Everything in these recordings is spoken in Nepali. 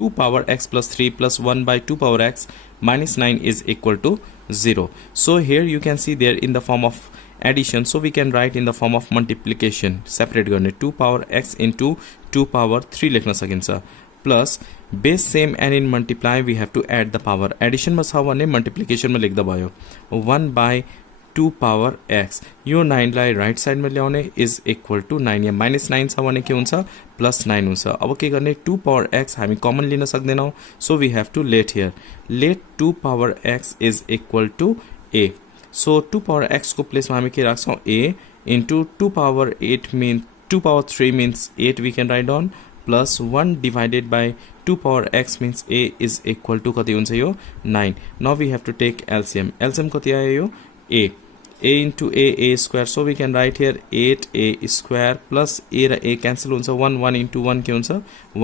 2 power x plus 3 plus 1 by 2 power x minus 9 is equal to 0. So here you can see there in the form of addition, so we can write in the form of multiplication. Separate गर्ने 2 power x into 2 power 3 लेख्न सकिन्छ plus base same and in multiply we have to add the power. Addition मा छ भने multiplication मा लेख्दा भयो 1 by 2 power x. यो 9 लाई राइट साइड मा ल्याउने is equal to 9 yeah minus 9 छ भने के हुन्छ plus 9 हुन्छ. अब के गर्ने 2 power x हामी कमन लिन सक्दैनौ, so we have to let here. Let 2 power x is equal to a. So 2 power x को प्लेस मा हामी के राख्छौं a into 2 power 8 means 2 power 3 means 8 we can write down plus 1 divided by 2 power x means a is equal to कति हुन्छ यो 9. Now we have to take LCM. LCM कति आयो यो a into a square, so we can write here 8a square plus a र a cancel हुन्छ 1 into 1 के हुन्छ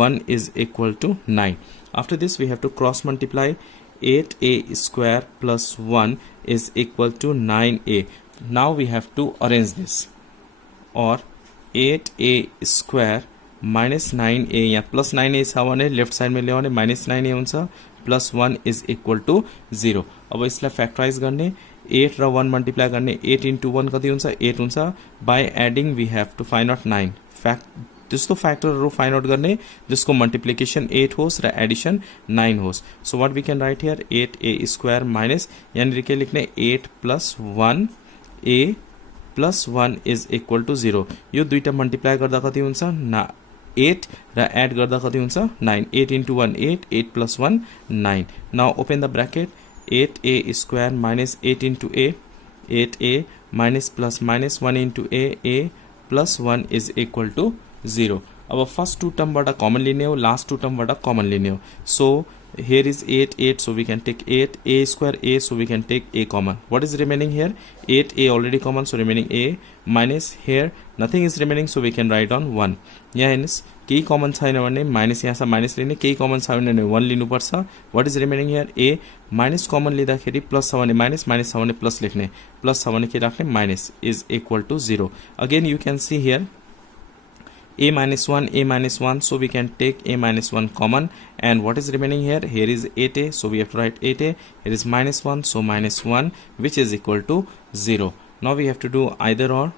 1 is equal to 9. After this we have to cross multiply 8a square plus 1 is equal to 9a. Now we have to arrange this, or 8a square minus 9a yeah plus 9a छ भने लेफ्ट साइड में ल्याउने minus 9a हुन्छ plus 1 is equal to 0. अब यसलाई फ्याक्टराइज गर्ने 8 र 1 मल्टिप्लाई गर्ने 8 into 1 कति हुन्छ 8 हुन्छ. By adding we have to find out 9. त्यस्तो फ्याक्टरहरु फाइन्ड आउट गर्ने जसको मल्टिप्लिकेसन 8 होस् र एडिसन 9 होस्. So what we can write here 8a square minus यानी के लेख्ने 8 plus 1a plus 1 is equal to 0. यो दुईटा मल्टिप्लाई गर्दा कति हुन्छ 8 र एड गर्दा कति हुन्छ 9. 8 into 1 8, 8 plus 1 9. Now open the bracket. 8a square minus 8 into a, 8a minus plus minus 1 into a plus 1 is equal to 0. अब फर्स्ट टू टर्म बाट कमन लिने हो, लास्ट टू टर्म बाट कमन लिने हो. So here is 8 so we can take 8 a square a, so we can take a common. What is remaining here 8a already common, so remaining a minus here nothing is remaining, so we can write on 1. यहाँ हेर्नुस् केही कमन छैन भने माइनस यहाँ छ माइनस लिने, केही कमन छ भने 1 लिनु पर्छ. What is remaining here a minus common लिँदाखेरि प्लस छ भने माइनस, माइनस छ भने प्लस लेख्ने, प्लस छ भने के राख्ने minus is equal to 0. Again you can see here a minus 1, so we can take a minus 1 common, and what is remaining here is 8a, so we have to write 8a. Here is minus 1, so minus 1 which is equal to 0. Now we have to do either or,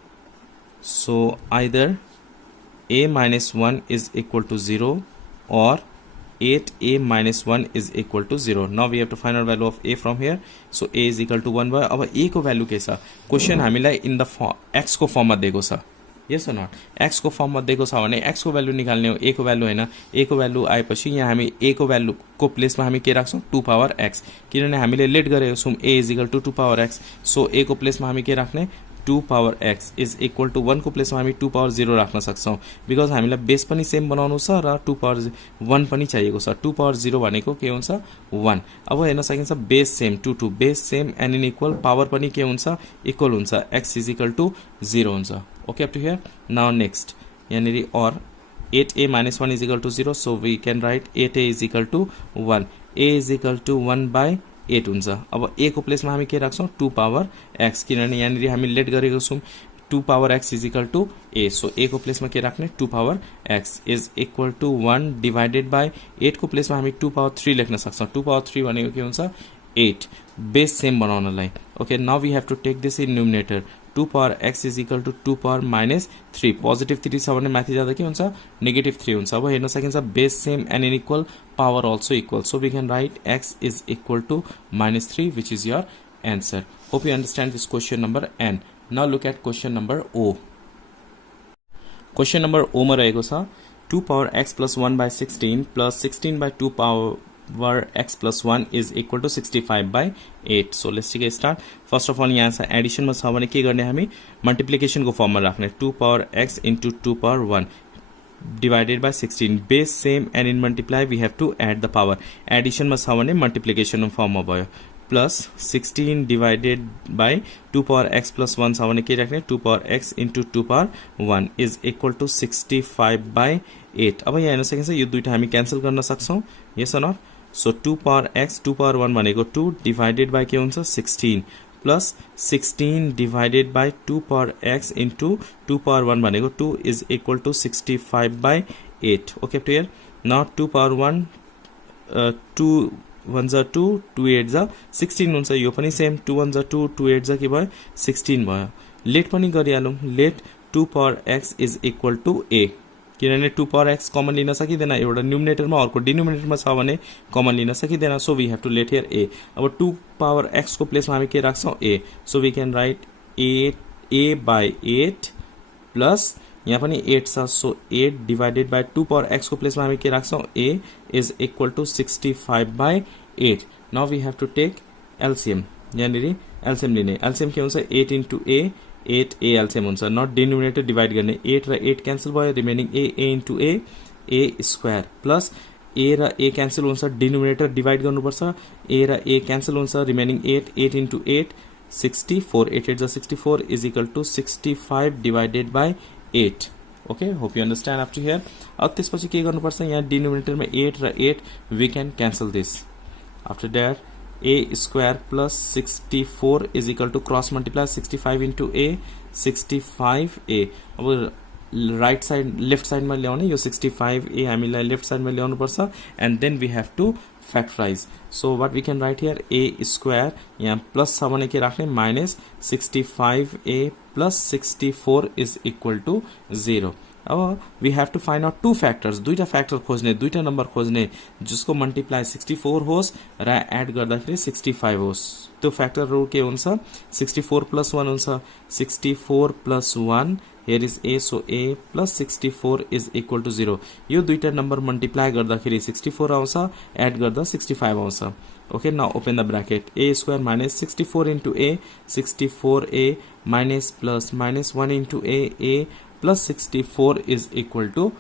so either a minus 1 is equal to 0 or 8a minus 1 is equal to 0. Now we have to find out value of a from here, so a is equal to 1 by. अब a को भ्यालु के छ क्वेशन हामीलाई इन द x को फर्म मा दिएको छ, yes or not. x को फर्म मा दिएको छ भने x को भ्यालु निकाल्ने हो, a को भ्यालु हैन. a को भ्यालु आएपछि यहाँ हामी a को भ्यालु को प्लेस मा हामी के राख्छौं 2 power x, किनभने हामीले लेट गरेको छौं a is equal to 2 power x, so a को प्लेस मा हामी के राख्ने 2 power x is equal to 1 को प्लेस मा हामी 2 power 0 राख्न सक्छौं, बिकज हामीलाई बेस पनि सेम बनाउनु छ र 2 power 1 पनि चाहिएको छ. 2 power 0 भनेको के हुन्छ 1. अब हेर्न सकिन्छ base same 2 2 base same and in equal power पनि के हुन्छ इक्वल हुन्छ, x is equal to 0 हुन्छ. Okay, up to here. Now next यानी or 8a minus 1 is equal to 0, so we can write 8a is equal to 1. a is equal to 1 by 8 हुन्छ. अब a को प्लेस मा हामी के राख्छौं 2 power x, किनभने यानी हामी लेट गरेको छौं 2 power x is equal to a, so a को प्लेस मा के राख्ने 2 power x is equal to 1 divided by 8 को प्लेस मा हामी 2 power 3 लेख्न सक्छौं. 2 power 3 भनेको के हुन्छ 8 बेस सेम बनाउनलाई. Okay, now we have to take this in numerator. 2 power x is equal to 2 power minus 3. Positive 3 छ भने माथि जाँदा के हुन्छ negative 3 हुन्छ. अब हेर्न सकिन्छ base same and in equal power also equal, so we can write x is equal to minus 3, which is your answer. Hope you understand this question number n. Now look at question number O. Question number O मा रहेको छ 2 power x plus 1 by 16 plus 16 by 2 power x plus 1 is equal to 65 by 8. So let's take a start. First of all यहाँ छ एडिसन मा छ भने के गर्ने हामी मल्टिप्लिकेसन को फर्म मा राख्ने 2 power x into 2 power 1 divided by 16. Base same and in multiply we have to add the power. Edison मा छ भने मल्टिप्लिकेसन फर्म मा भयो plus 16 divided by 2 power x plus 1 छ भने के राख्ने 2 power x into 2 power 1 is equal to 65 by 8. अब यहाँ हेर्न सकिन्छ यो दुईटा हामी क्यान्सल गर्न सक्छौं, yes or not. So 2 power x 2 power 1 भनेको 2 divided by के हुन्छ 16 plus 16 divided by 2 power x into 2 power 1 भनेको 2 is equal to 65 by 8. Okay, up to here. Now 2 power 1 2 1 जा 2 2 8 जा 16 हुन्छ यो पनि सेम 2 1 जा 2 2 8 जा के भयो 16 भयो लेट पनि गरिहालौं let 2 power x is equal to a किनभने 2 power x कमन लिन सकिदैन एउटा न्युमिनेटरमा अर्को डिनोमिनेटरमा छ भने कमन लिन सकिदैन so we have to let here a अब 2 power x को प्लेसमा हामी के राख्छौं a so we can write a by 8 plus यहाँ पनि 8 छ so 8 divided by 2 power x को प्लेसमा हामी के राख्छौं a is equal to 65 by 8 now we have to take LCM यानीरी एलसीएम लिने एलसीएम के हुन्छ 8 into a 8 a एलसीएम हुन्छ नट डिनोमिनेटर डिवाइड गर्ने 8 र 8 क्यान्सल भयो remaining a into a square plus a र a क्यान्सल हुन्छ डिनोमिनेटर डिवाइड गर्नुपर्छ a र a क्यान्सल हुन्छ remaining 8 8 into 8 64 8 8 64 is equal to 65 divided by 8 okay hope you understand up to here अब त्यसपछि के गर्नुपर्छ यहाँ डिनोमिनेटरमा 8 र 8 we can cancel this after that a square plus 64 is equal to cross multiply 65 into a 65a अब राइट साइड लेफ्ट साइडमा ल्याउने यो 65a हामीलाई लेफ्ट साइडमा ल्याउनु पर्छ and then we have to factorize so what we can write here a square यहाँ प्लस छ भने के राख्ने minus 65a plus 64 is equal to 0 अब we have to find out two factors दुईटा फ्याक्टर खोज्ने दुईटा नम्बर खोज्ने जसको मल्टिप्लाई 64 होस् र एड गर्दाखेरि 65 होस् त्यो फ्याक्टरहरु के हुन्छ 64 plus 1 हुन्छ 64 plus 1 here is a so a plus 64 is equal to 0 यो दुईटा नम्बर मल्टिप्लाई गर्दाखेरि 64 आउँछ एड गर्दा 65 आउँछ okay now open the bracket a square minus 64 into a 64a minus plus minus 1 into a plus 64 is equal to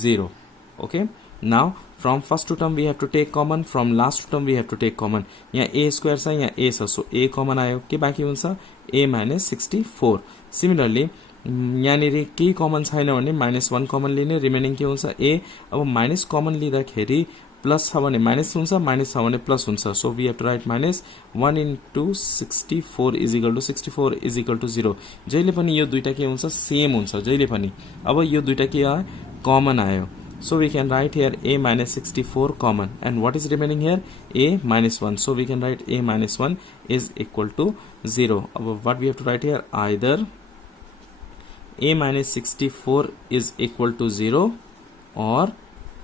0 okay now from first term we have to take common from last term we have to take common यहाँ a square छ यहाँ a छ so a common आयो के बाँकी हुन्छ a minus 64 similarly यहाँनिर केही कमन छैन भने -1 कमन लिने रिमेनिङ के हुन्छ a अब माइनस कमन लिँदाखेरि प्लस छ भने माइनस हुन्छ माइनस छ भने प्लस हुन्छ so we have to write -1 into 64 is equal to 64 is equal to 0 जहिले पनि यो दुईटा के हुन्छ सेम हुन्छ जहिले पनि अब यो दुईटा के आयो कमन आयो so we can write here a minus 64 common and what is remaining here a minus 1 so we can write a minus 1 is equal to 0 what we have to write here either a minus 64 is equal to 0 or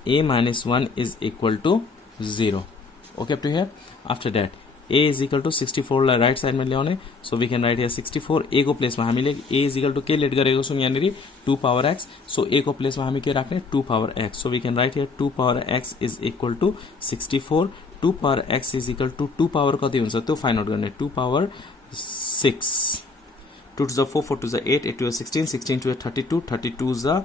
a minus 1 is equal to 0 okay up to here after that a is equal to 64 लाई राइट साइडमा ल्याउने so we can write here 64 a को प्लेसमा हामीले a is equal to के लेट गरेको छौं यहाँनिर 2 power x so a को प्लेसमा हामी के राख्ने 2 power x so we can write here 2 power x is equal to 64 2 power x is equal to 2 power कति हुन्छ त्यो फाइन्ड आउट गर्ने 2 power 6 2 to the 4 4 to the 8 8 to the 16 16 to the 32 32 the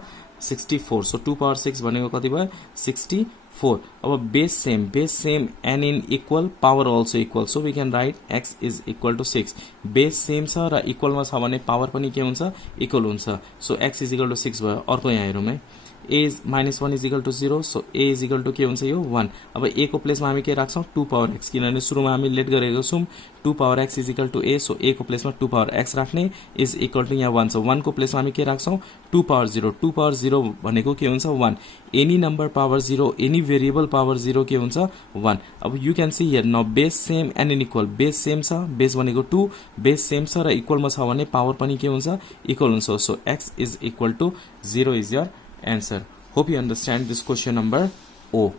64 so 2 power 6 भनेको कति भयो 64 अब base same and in equal power also equal so we can write x is equal to 6 base same छ र इक्वल मा छ भने पावर पनि के हुन्छ इक्वल हुन्छ so x is equal to 6 भयो अर्को यहाँ हेरौं है a is -1 is equal to 0 so a is equal to के हुन्छ यो 1 अब a को प्लेसमा हामी के राख्छौं 2 power x किनभने सुरुमा हामी लेट गरेको छौं 2 power x is equal to a so a को प्लेसमा 2 power x राख्ने is equal to यहाँ 1 so 1 को प्लेसमा हामी के राख्छौं 2 power 0 भनेको के हुन्छ 1 any number power 0 any variable power 0 के हुन्छ 1 अब you can see here now base same and in equal base same छ बेस भनेको 2 बेस सेम छ र इक्वल मा छ भने पावर पनि के हुन्छ इक्वल हुन्छ so x is equal to 0 is your answer hope you understand this question number O